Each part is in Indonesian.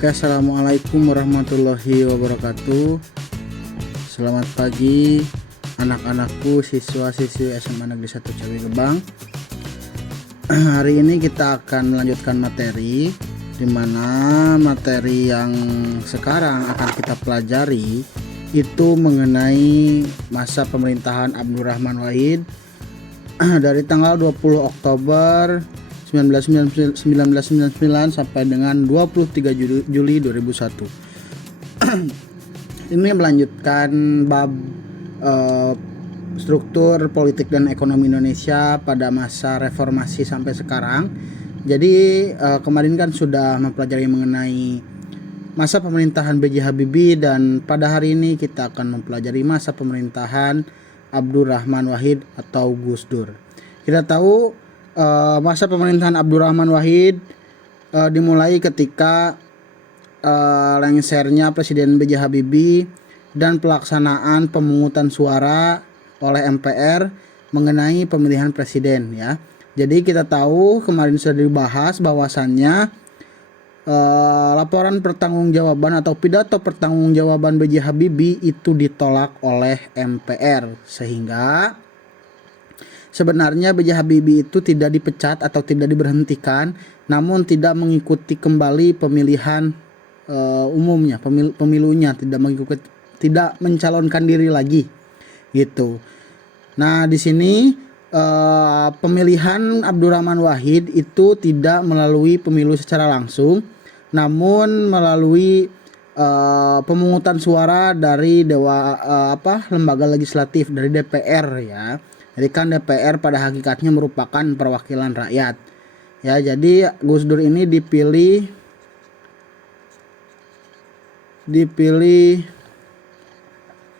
Oke, assalamualaikum warahmatullahi wabarakatuh. Selamat pagi anak-anakku, siswa-siswi SMA Negeri 1 Cabai Gebang. Hari ini kita akan melanjutkan materi, di mana materi yang sekarang akan kita pelajari itu mengenai masa pemerintahan Abdurrahman Wahid dari tanggal 20 Oktober 1999 sampai dengan 23 Juli 2001. Ini melanjutkan bab struktur politik dan ekonomi Indonesia pada masa reformasi sampai sekarang. Jadi kemarin kan sudah mempelajari mengenai masa pemerintahan B.J. Habibie, dan pada hari ini kita akan mempelajari masa pemerintahan Abdurrahman Wahid atau Gus Dur. Kita tahu masa pemerintahan Abdurrahman Wahid dimulai ketika lengsernya Presiden B.J. Habibie dan pelaksanaan pemungutan suara oleh MPR mengenai pemilihan presiden, ya. Jadi kita tahu kemarin sudah dibahas bahwasannya laporan pertanggungjawaban atau pidato pertanggungjawaban B.J. Habibie itu ditolak oleh MPR, sehingga sebenarnya B.J. Habibie itu tidak dipecat atau tidak diberhentikan, namun tidak mengikuti kembali pemilihan umumnya, pemilunya, tidak mencalonkan diri lagi, gitu. Nah, di sini pemilihan Abdurrahman Wahid itu tidak melalui pemilu secara langsung, namun melalui pemungutan suara dari lembaga legislatif, dari DPR, ya. Jadi kan DPR pada hakikatnya merupakan perwakilan rakyat, ya. Jadi Gus Dur ini dipilih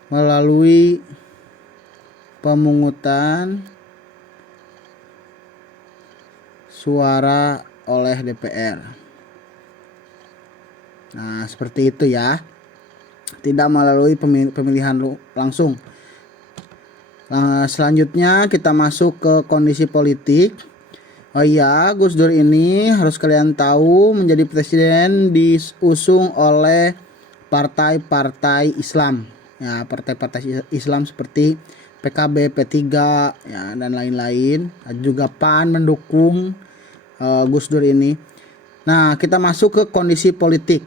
melalui pemungutan suara oleh DPR. Nah, seperti itu, ya. Tidak melalui pemilihan langsung. Selanjutnya kita masuk ke kondisi politik. Oh iya, Gus Dur ini harus kalian tahu menjadi presiden diusung oleh partai-partai Islam, ya, partai-partai Islam seperti PKB, P3, ya, dan lain-lain. Juga PAN mendukung Gus Dur ini. Nah, kita masuk ke kondisi politik.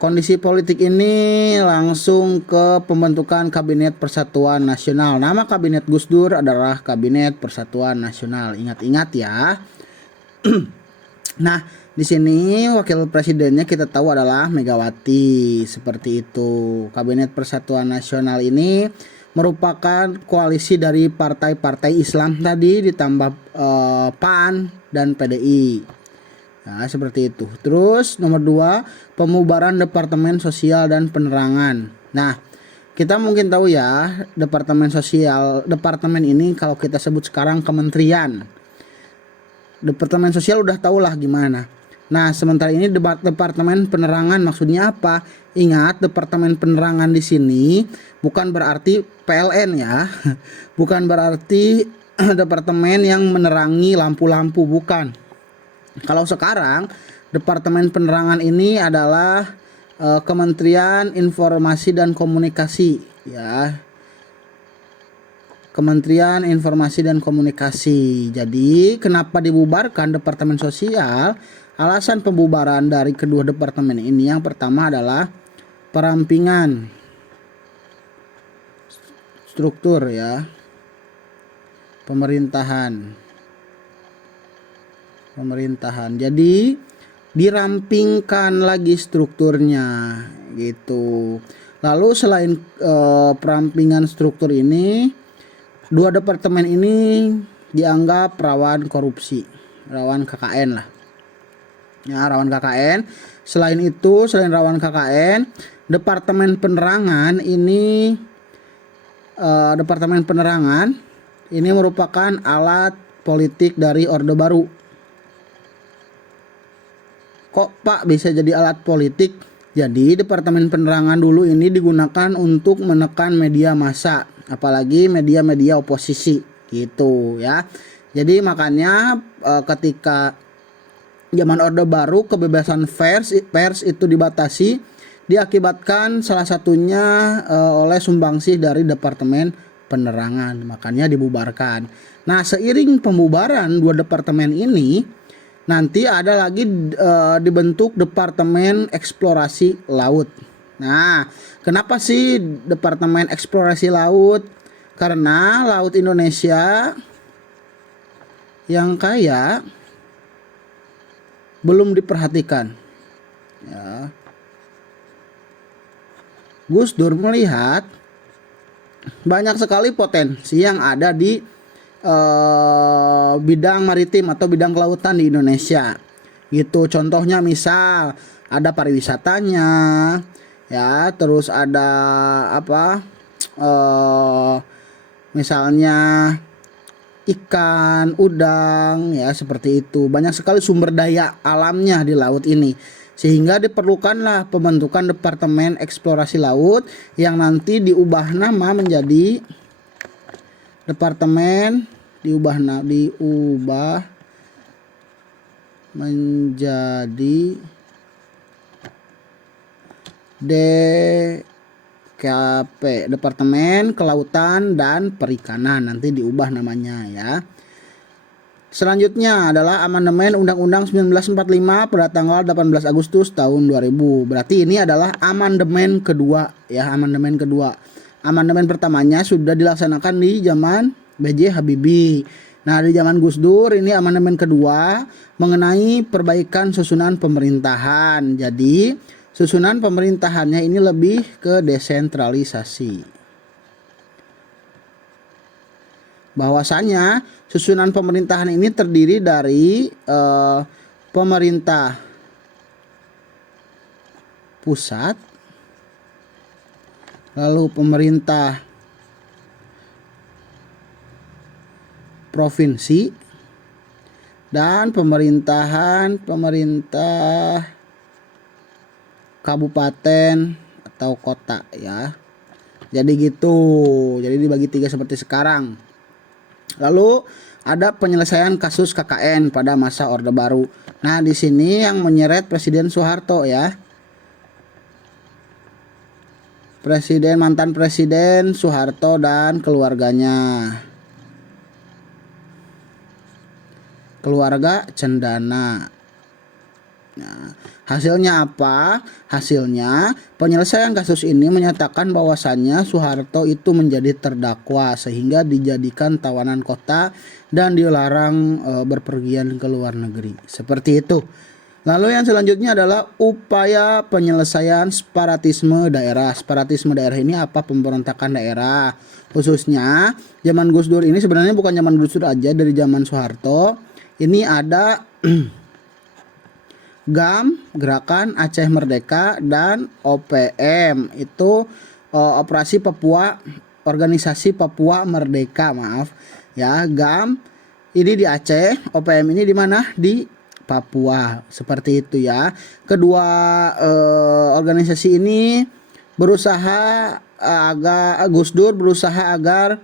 Kondisi politik ini langsung ke pembentukan Kabinet Persatuan Nasional. Nama Kabinet Gus Dur adalah Kabinet Persatuan Nasional. Ingat-ingat, ya. Nah, di sini wakil presidennya kita tahu adalah Megawati, seperti itu. Kabinet Persatuan Nasional ini merupakan koalisi dari partai-partai Islam tadi ditambah PAN dan PDI. Nah, seperti itu. Terus nomor 2, pemubaran Departemen Sosial dan Penerangan. Nah, kita mungkin tahu, ya, Departemen ini kalau kita sebut sekarang kementerian. Departemen Sosial udah tahulah gimana. Nah, sementara ini Departemen Penerangan maksudnya apa? Ingat, Departemen Penerangan di sini bukan berarti PLN, ya. Bukan berarti departemen yang menerangi lampu-lampu, bukan. Kalau sekarang Departemen Penerangan ini adalah Kementerian Informasi dan Komunikasi, ya. Kementerian Informasi dan Komunikasi. Jadi kenapa dibubarkan Departemen Sosial? Alasan pembubaran dari kedua departemen ini, yang pertama adalah perampingan struktur, ya, pemerintahan. Jadi dirampingkan lagi strukturnya, gitu. Lalu selain perampingan struktur ini, dua departemen ini dianggap rawan korupsi, rawan KKN lah, ya, rawan KKN. Selain itu, selain rawan KKN, Departemen Penerangan ini merupakan alat politik dari Orde Baru. Kok, Pak, bisa jadi alat politik? Jadi Departemen Penerangan dulu ini digunakan untuk menekan media massa, apalagi media-media oposisi, gitu, ya. Jadi makanya ketika zaman Orde Baru kebebasan pers itu dibatasi, diakibatkan salah satunya oleh sumbangsih dari Departemen Penerangan, makanya dibubarkan. Nah, seiring pembubaran dua departemen ini, nanti ada lagi dibentuk Departemen Eksplorasi Laut. Nah, kenapa sih Departemen Eksplorasi Laut? Karena laut Indonesia yang kaya belum diperhatikan. Ya. Gus Dur melihat banyak sekali potensi yang ada di bidang maritim atau bidang kelautan di Indonesia. Gitu. Contohnya misal ada pariwisatanya, ya, terus ada apa? Misalnya ikan, udang, ya seperti itu. Banyak sekali sumber daya alamnya di laut ini. Sehingga diperlukanlah pembentukan Departemen Eksplorasi Laut yang nanti diubah nama menjadi Departemen diubah menjadi DKP, Departemen Kelautan dan Perikanan, nanti diubah namanya ya. Selanjutnya adalah amandemen Undang-Undang 1945 pada tanggal 18 Agustus tahun 2000. Berarti ini adalah amandemen kedua ya, amandemen kedua. Amandemen pertamanya sudah dilaksanakan di zaman B.J. Habibie. Nah, di zaman Gus Dur ini amandemen kedua mengenai perbaikan susunan pemerintahan. Jadi, susunan pemerintahannya ini lebih ke desentralisasi. Bahwasanya susunan pemerintahan ini terdiri dari pemerintah pusat, lalu pemerintah provinsi, dan pemerintah kabupaten atau kota ya. Jadi gitu. Jadi dibagi 3 seperti sekarang. Lalu ada penyelesaian kasus KKN pada masa Orde Baru. Nah, di sini yang menyeret Presiden Soeharto ya. Mantan Presiden Soeharto dan keluarganya. Keluarga Cendana. Nah, hasilnya apa? Hasilnya penyelesaian kasus ini menyatakan bahwasannya Soeharto itu menjadi terdakwa sehingga dijadikan tawanan kota dan dilarang berpergian ke luar negeri. Seperti itu. Lalu yang selanjutnya adalah upaya penyelesaian separatisme daerah. Separatisme daerah ini apa? Pemberontakan daerah. Khususnya zaman Gus Dur ini sebenarnya bukan zaman Gus Dur aja, dari zaman Soeharto. Ini ada GAM, Gerakan Aceh Merdeka, dan OPM, itu Operasi Papua, Organisasi Papua Merdeka, maaf ya. GAM ini di Aceh, OPM ini di mana? Di Papua, seperti itu ya. Kedua organisasi ini berusaha Gus Dur berusaha agar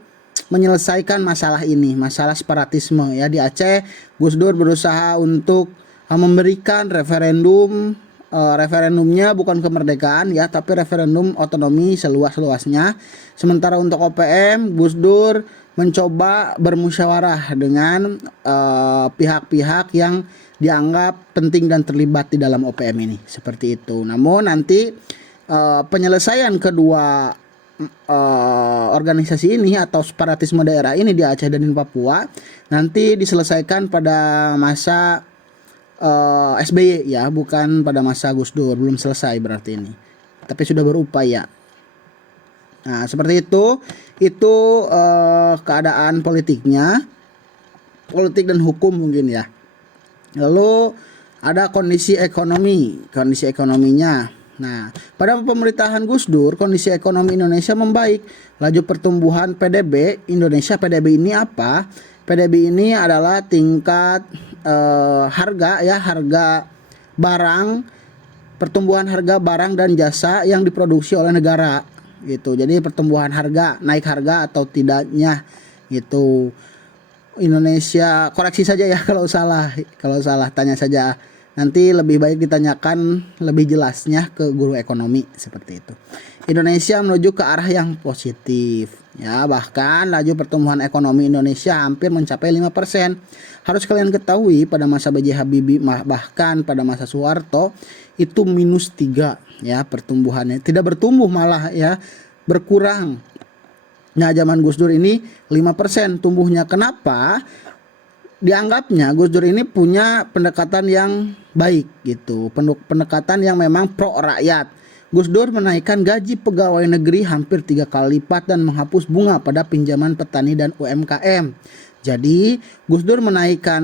menyelesaikan masalah ini, masalah separatisme ya di Aceh. Gus Dur berusaha untuk memberikan referendumnya bukan kemerdekaan ya, tapi referendum otonomi seluas-luasnya. Sementara untuk OPM, Gus Dur mencoba bermusyawarah dengan pihak-pihak yang dianggap penting dan terlibat di dalam OPM ini, seperti itu. Namun nanti penyelesaian kedua organisasi ini atau separatisme daerah ini di Aceh dan di Papua nanti diselesaikan pada masa SBY ya, bukan pada masa Gus Dur. Belum selesai berarti ini, tapi sudah berupaya. Nah, seperti itu keadaan politiknya, politik dan hukum mungkin ya. Lalu ada kondisi ekonominya. Nah, pada pemerintahan Gus Dur, kondisi ekonomi Indonesia membaik. Laju pertumbuhan PDB Indonesia, PDB ini apa? PDB ini adalah tingkat harga ya, harga barang, pertumbuhan harga barang dan jasa yang diproduksi oleh negara gitu. Jadi pertumbuhan harga, naik harga atau tidaknya gitu. Indonesia, koreksi saja ya kalau salah tanya saja Nanti lebih baik ditanyakan lebih jelasnya ke guru ekonomi seperti itu. Indonesia menuju ke arah yang positif. Ya, bahkan laju pertumbuhan ekonomi Indonesia hampir mencapai 5%. Harus kalian ketahui pada masa B.J. Habibie bahkan pada masa Soeharto itu -3 ya pertumbuhannya. Tidak bertumbuh malah ya, berkurang. Nah, zaman Gus Dur ini 5% tumbuhnya. Kenapa? Dianggapnya Gus Dur ini punya pendekatan yang baik gitu, pendekatan yang memang pro rakyat. Gus Dur menaikkan gaji pegawai negeri hampir 3 kali lipat dan menghapus bunga pada pinjaman petani dan UMKM. Jadi Gus Dur menaikkan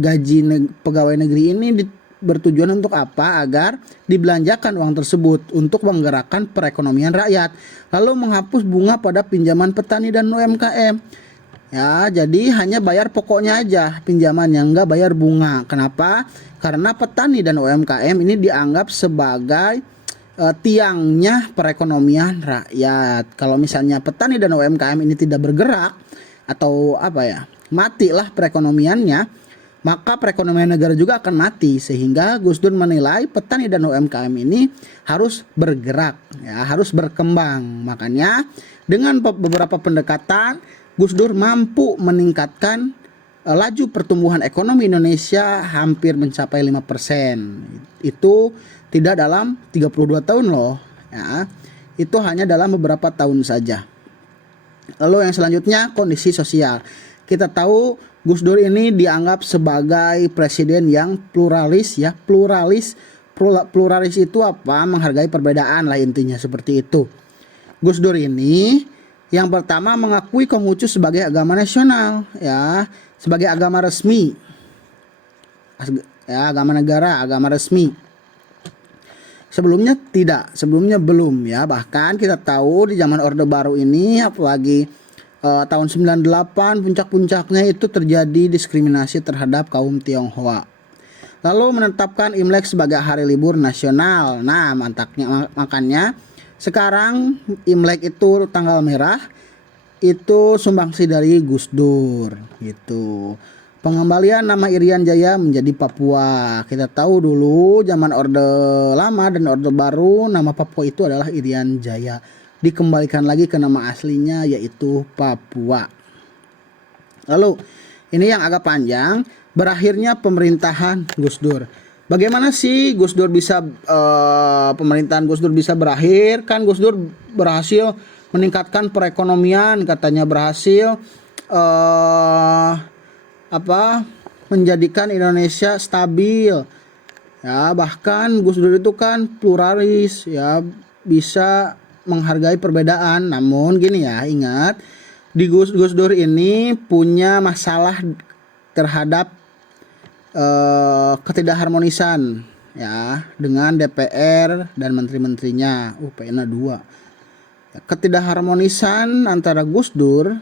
gaji pegawai negeri ini bertujuan untuk apa? Agar dibelanjakan uang tersebut untuk menggerakkan perekonomian rakyat. Lalu menghapus bunga pada pinjaman petani dan UMKM. Ya, jadi hanya bayar pokoknya aja pinjamannya, enggak bayar bunga. Kenapa? Karena petani dan UMKM ini dianggap sebagai tiangnya perekonomian rakyat. Kalau misalnya petani dan UMKM ini tidak bergerak atau matilah perekonomiannya, maka perekonomian negara juga akan mati. Sehingga Gus Dur menilai petani dan UMKM ini harus bergerak, ya, harus berkembang. Makanya dengan beberapa pendekatan Gus Dur mampu meningkatkan laju pertumbuhan ekonomi Indonesia hampir mencapai 5%. Itu tidak dalam 32 tahun loh, ya. Itu hanya dalam beberapa tahun saja. Lalu yang selanjutnya kondisi sosial. Kita tahu Gus Dur ini dianggap sebagai presiden yang pluralis ya, pluralis itu apa? Menghargai perbedaan lah intinya seperti itu. Gus Dur ini yang pertama mengakui Konghucu sebagai agama nasional ya, sebagai agama resmi. Ya, agama negara, agama resmi. Sebelumnya tidak, sebelumnya belum ya. Bahkan kita tahu di zaman Orde Baru ini apalagi tahun 98 puncak-puncaknya itu terjadi diskriminasi terhadap kaum Tionghoa. Lalu menetapkan Imlek sebagai hari libur nasional. Nah, makanya sekarang Imlek itu tanggal merah itu sumbangsi dari Gus Dur gitu. Pengembalian nama Irian Jaya menjadi Papua. Kita tahu dulu zaman Orde Lama dan Orde Baru nama Papua itu adalah Irian Jaya. Dikembalikan lagi ke nama aslinya yaitu Papua. Lalu ini yang agak panjang, berakhirnya pemerintahan Gus Dur. Bagaimana sih Gus Dur bisa pemerintahan Gus Dur bisa berakhir? Kan Gus Dur berhasil meningkatkan perekonomian, katanya berhasil menjadikan Indonesia stabil. Ya, bahkan Gus Dur itu kan pluralis ya, bisa menghargai perbedaan. Namun gini ya, ingat di Gus Dur ini punya masalah terhadap ketidakharmonisan ya dengan DPR dan menteri-menterinya. PN 2. Ketidakharmonisan antara Gus Dur,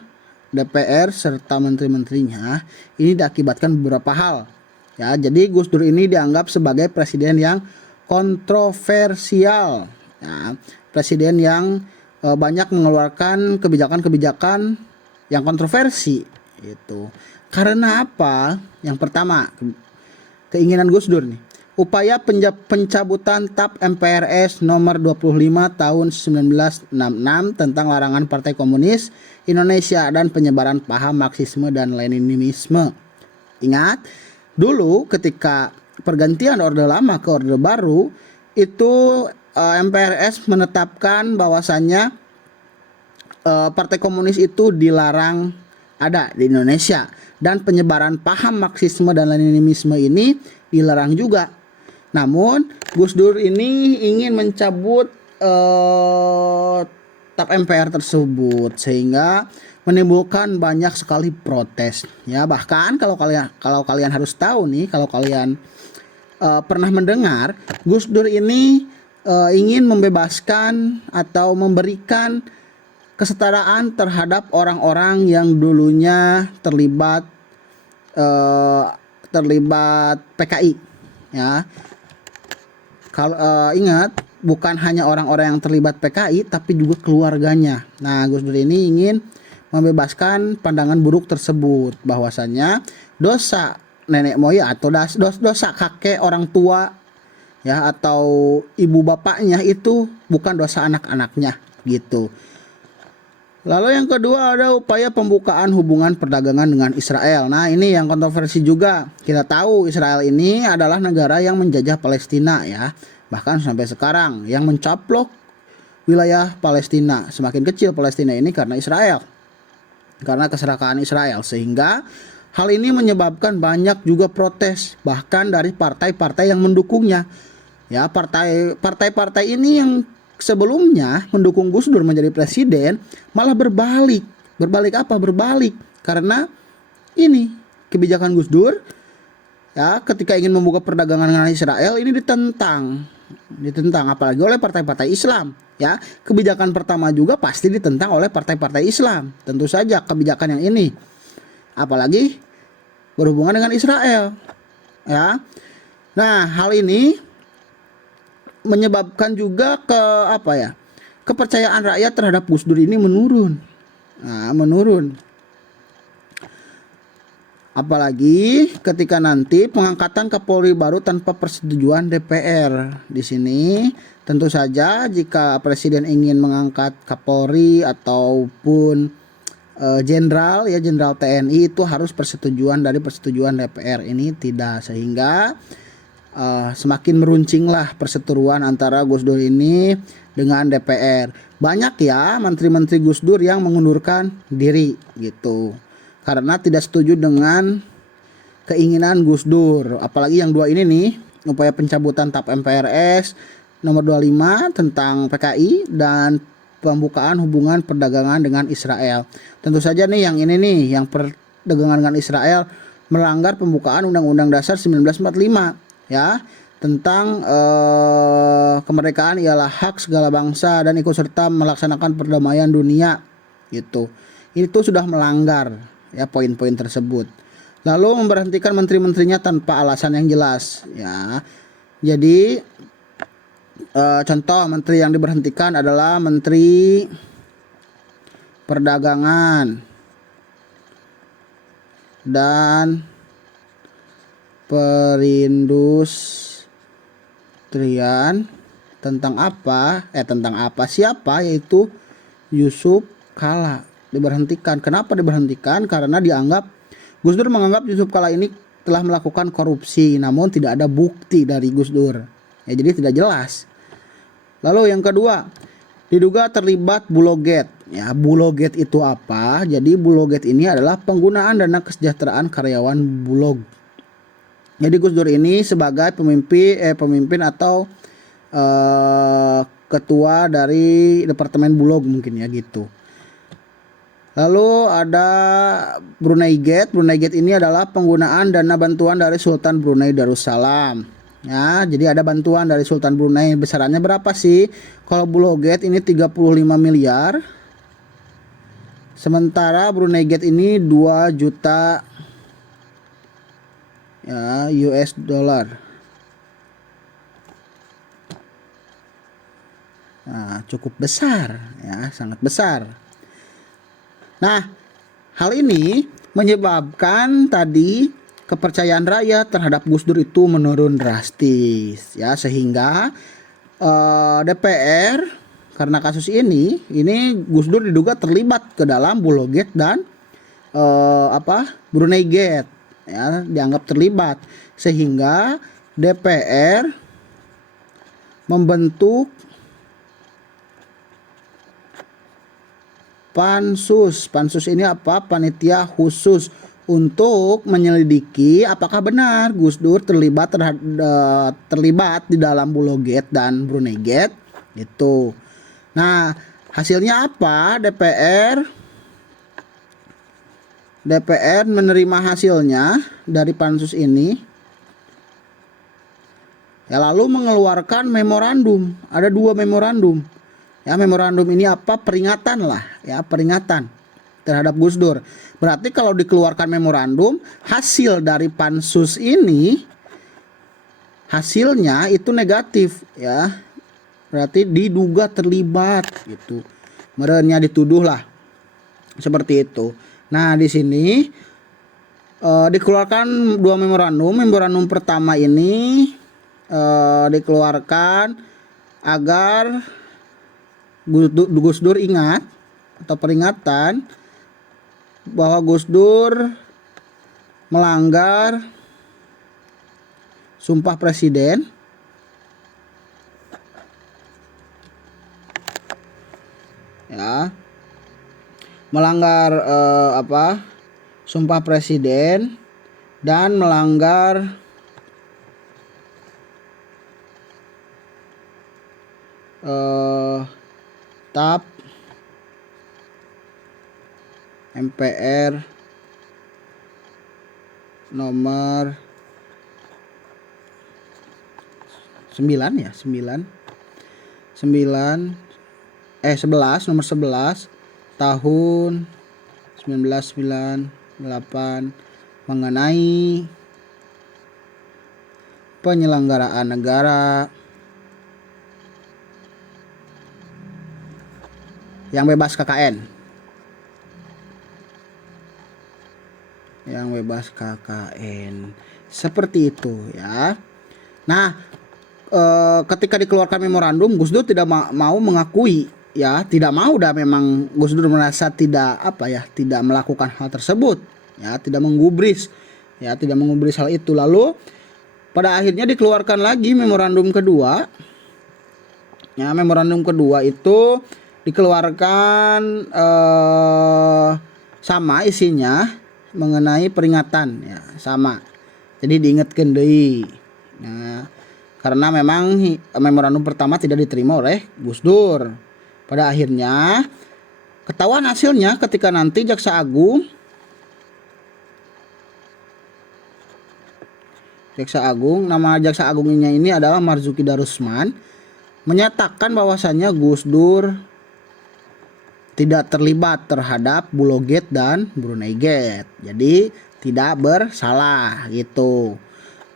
DPR serta menteri-menterinya ini diakibatkan beberapa hal. Ya, jadi Gus Dur ini dianggap sebagai presiden yang kontroversial. Ya, presiden yang banyak mengeluarkan kebijakan-kebijakan yang kontroversi itu. Karena apa? Yang pertama, keinginan Gus Dur nih, upaya pencabutan TAP MPRS nomor 25 tahun 1966 tentang larangan Partai Komunis Indonesia dan penyebaran paham Marxisme dan Leninisme. Ingat, dulu ketika pergantian Orde Lama ke Orde Baru itu MPRS menetapkan bahwasannya Partai Komunis itu dilarang ada di Indonesia dan penyebaran paham Marxisme dan Leninisme ini dilarang juga. Namun Gus Dur ini ingin mencabut TAP MPR tersebut sehingga menimbulkan banyak sekali protes. Ya, bahkan kalau kalian harus tahu nih, kalau kalian pernah mendengar, Gus Dur ini ingin membebaskan atau memberikan kesetaraan terhadap orang-orang yang dulunya terlibat PKI ya. Kalau ingat, bukan hanya orang-orang yang terlibat PKI tapi juga keluarganya. Nah, Gus Dur ini ingin membebaskan pandangan buruk tersebut bahwasannya dosa nenek moyang atau dosa kakek orang tua ya atau ibu bapaknya itu bukan dosa anak-anaknya gitu. Lalu yang kedua ada upaya pembukaan hubungan perdagangan dengan Israel. Nah, ini yang kontroversi juga. Kita tahu Israel ini adalah negara yang menjajah Palestina ya. Bahkan sampai sekarang yang mencaplok wilayah Palestina. Semakin kecil Palestina ini karena Israel. Karena keserakahan Israel, sehingga hal ini menyebabkan banyak juga protes bahkan dari partai-partai yang mendukungnya. Ya, partai-partai ini yang sebelumnya mendukung Gus Dur menjadi presiden malah berbalik. Berbalik apa? Berbalik karena ini kebijakan Gus Dur ya ketika ingin membuka perdagangan dengan Israel ini ditentang apalagi oleh partai-partai Islam ya. Kebijakan pertama juga pasti ditentang oleh partai-partai Islam. Tentu saja kebijakan yang ini apalagi berhubungan dengan Israel ya. Nah, hal ini menyebabkan juga kepercayaan rakyat terhadap Gus Dur ini menurun. Nah, menurun. Apalagi ketika nanti pengangkatan Kapolri baru tanpa persetujuan DPR. Di sini tentu saja jika presiden ingin mengangkat Kapolri ataupun jenderal TNI itu harus persetujuan DPR. Ini tidak, sehingga semakin meruncinglah perseteruan antara Gus Dur ini dengan DPR. Banyak ya menteri-menteri Gus Dur yang mengundurkan diri gitu karena tidak setuju dengan keinginan Gus Dur. Apalagi yang dua ini nih, upaya pencabutan TAP MPRS nomor 25 tentang PKI dan pembukaan hubungan perdagangan dengan Israel. Tentu saja nih yang ini nih, yang perdagangan dengan Israel melanggar pembukaan Undang-Undang Dasar 1945 ya, tentang kemerdekaan ialah hak segala bangsa dan ikut serta melaksanakan perdamaian dunia gitu. Itu sudah melanggar ya poin-poin tersebut. Lalu memberhentikan menteri-menterinya tanpa alasan yang jelas ya. Jadi contoh menteri yang diberhentikan adalah Menteri Perdagangan dan Perindustrian siapa, yaitu Yusuf Kala diberhentikan. Kenapa diberhentikan? Karena Gus Dur menganggap Yusuf Kala ini telah melakukan korupsi, namun tidak ada bukti dari Gus Dur ya, jadi tidak jelas. Lalu yang kedua, diduga terlibat Buloget ya. Buloget itu apa? Jadi Buloget ini adalah penggunaan dana kesejahteraan karyawan Bulog. Jadi Gus Dur ini sebagai pemimpin atau ketua dari Departemen Bulog mungkin ya gitu. Lalu ada Brunei Gate. Brunei Gate ini adalah penggunaan dana bantuan dari Sultan Brunei Darussalam. Ya, jadi ada bantuan dari Sultan Brunei. Besarannya berapa sih? Kalau Buloget ini 35 miliar. Sementara Brunei Gate ini 2 juta ya US dollar. Nah, cukup besar ya, sangat besar. Nah, hal ini menyebabkan tadi kepercayaan rakyat terhadap Gus Dur itu menurun drastis ya, sehingga DPR karena kasus ini Gus Dur diduga terlibat ke dalam Buloget dan Brunei Gate ya, dianggap terlibat, sehingga DPR membentuk pansus. Pansus ini apa? Panitia khusus untuk menyelidiki apakah benar Gus Dur terlibat di dalam Buloget dan Brunei Gate itu. Nah, hasilnya apa? DPR menerima hasilnya dari pansus ini ya, lalu mengeluarkan memorandum. Ada 2 memorandum ya. Memorandum ini apa? Peringatan lah ya, peringatan terhadap Gus Dur. Berarti kalau dikeluarkan memorandum, hasil dari pansus ini hasilnya itu negatif ya, berarti diduga terlibat gitu, merenya dituduh lah seperti itu. Nah, di sini Dikeluarkan dua memorandum. Memorandum pertama ini dikeluarkan agar Gus Dur ingat atau peringatan bahwa Gus Dur melanggar Sumpah Presiden, ya, melanggar Sumpah Presiden dan melanggar TAP MPR nomor 9 ya, 11 nomor 11 tahun 1998 mengenai penyelenggaraan negara yang bebas KKN. Seperti itu ya. Nah, ketika dikeluarkan memorandum, Gus Dur tidak mau mengakui, ya, tidak mau, dah memang Gus Dur merasa tidak tidak melakukan hal tersebut, ya, tidak menggubris hal itu. Lalu pada akhirnya dikeluarkan lagi memorandum kedua. Ya, memorandum kedua itu dikeluarkan sama isinya mengenai peringatan, ya, sama. Jadi diingatkan deui. Nah, karena memang memorandum pertama tidak diterima oleh Gus Dur. Pada akhirnya ketahuan hasilnya ketika nanti Jaksa Agung nama Jaksa Agungnya ini adalah Marzuki Darusman, menyatakan bahwasannya Gus Dur tidak terlibat terhadap Pulau Gate dan Brunei Gate, jadi tidak bersalah gitu.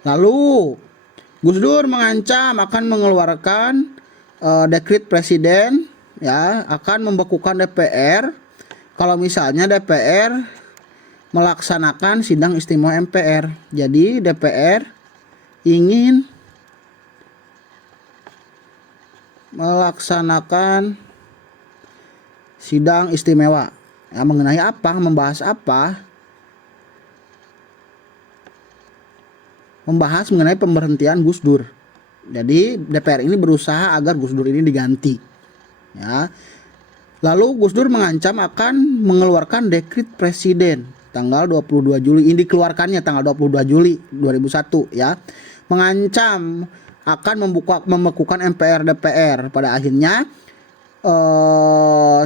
Lalu Gus Dur mengancam akan mengeluarkan dekret presiden, ya, akan membekukan DPR kalau misalnya DPR melaksanakan sidang istimewa MPR. Jadi DPR ingin melaksanakan sidang istimewa, ya, mengenai apa, membahas apa? Membahas mengenai pemberhentian Gus Dur. Jadi DPR ini berusaha agar Gus Dur ini diganti, ya. Lalu Gus Dur mengancam akan mengeluarkan dekret presiden tanggal 22 Juli. Ini dikeluarkannya tanggal 22 Juli 2001, ya. Mengancam akan membekukan MPR DPR. Pada akhirnya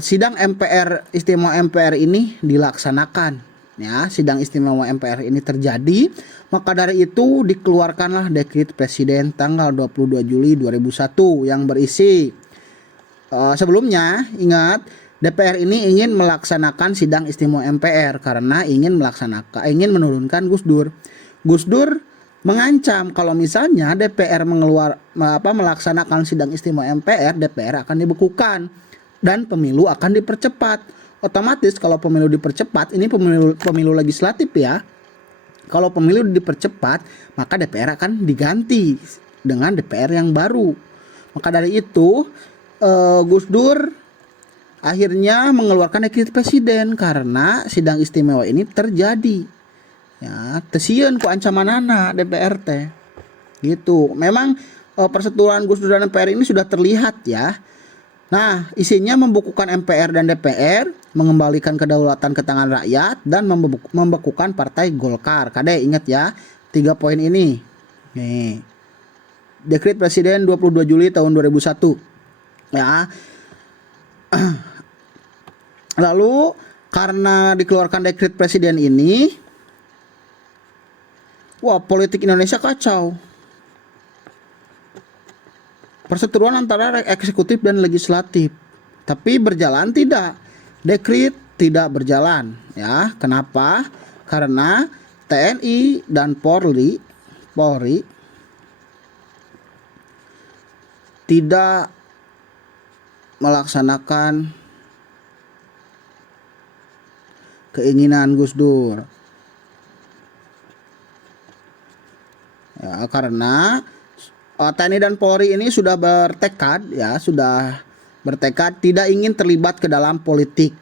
sidang MPR istimewa MPR ini dilaksanakan, ya. Sidang istimewa MPR ini terjadi, maka dari itu dikeluarkanlah dekret presiden tanggal 22 Juli 2001 yang berisi sebelumnya, ingat, DPR ini ingin melaksanakan sidang istimewa MPR karena ingin menurunkan Gus Dur. Gus Dur mengancam kalau misalnya DPR melaksanakan sidang istimewa MPR, DPR akan dibekukan dan pemilu akan dipercepat. Otomatis kalau pemilu dipercepat, ini pemilu legislatif, ya. Kalau pemilu dipercepat, maka DPR akan diganti dengan DPR yang baru. Maka dari itu Gus Dur akhirnya mengeluarkan dekret presiden karena sidang istimewa ini terjadi, ya. Tesieun ku ancamanana DPR teh gitu. Memang persetujuan Gus Dur dan DPR ini sudah terlihat, ya. Nah, isinya membukukan MPR dan DPR, mengembalikan kedaulatan ke tangan rakyat, dan membekukan partai Golkar. Kade ingat, ya, 3 poin ini. Nih. Dekret presiden 22 Juli tahun 2001. Ya. Lalu karena dikeluarkan dekret presiden ini, wah, politik Indonesia kacau. Perseteruan antara eksekutif dan legislatif. Tapi berjalan tidak. Dekret tidak berjalan, ya. Kenapa? Karena TNI dan Polri tidak melaksanakan keinginan Gus Dur. karena TNI dan Polri ini sudah bertekad tidak ingin terlibat ke dalam politik,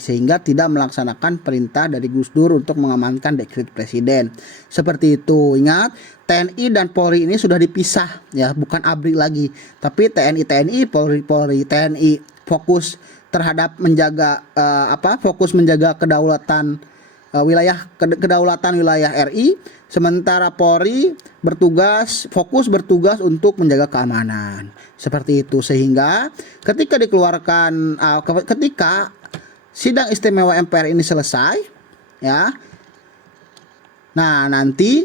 sehingga tidak melaksanakan perintah dari Gus Dur untuk mengamankan dekret presiden. Seperti itu. Ingat, TNI dan Polri ini sudah dipisah, bukan ABRI lagi, tapi TNI, Polri. TNI fokus terhadap fokus menjaga kedaulatan wilayah RI, sementara Polri fokus bertugas untuk menjaga keamanan. Seperti itu, sehingga ketika sidang istimewa MPR ini selesai, nah nanti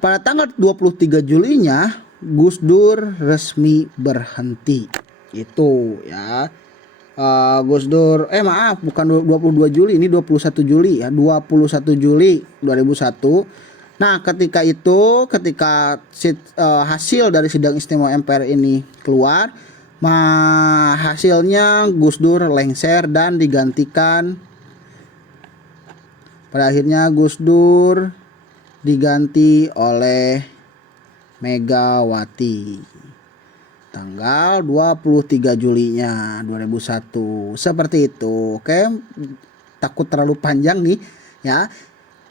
pada tanggal 23 Julinya Gus Dur resmi berhenti. Itu Gus Dur bukan 22 Juli, ini 21 Juli 21 Juli 2001. Nah, ketika hasil dari sidang istimewa MPR ini keluar, hasilnya Gus Dur lengser dan digantikan. Pada akhirnya Gus Dur diganti oleh Megawati tanggal 23 Julinya 2001. Seperti itu. Oke, takut terlalu panjang nih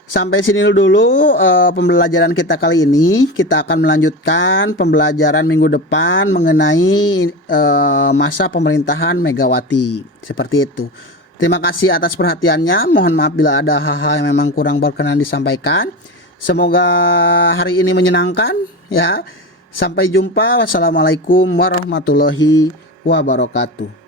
Sampai sini dulu pembelajaran kita kali ini. Kita akan melanjutkan pembelajaran minggu depan mengenai masa pemerintahan Megawati. Seperti itu. Terima kasih atas perhatiannya. Mohon maaf bila ada hal-hal yang memang kurang berkenan disampaikan. Semoga hari ini menyenangkan Sampai jumpa. Wassalamualaikum warahmatullahi wabarakatuh.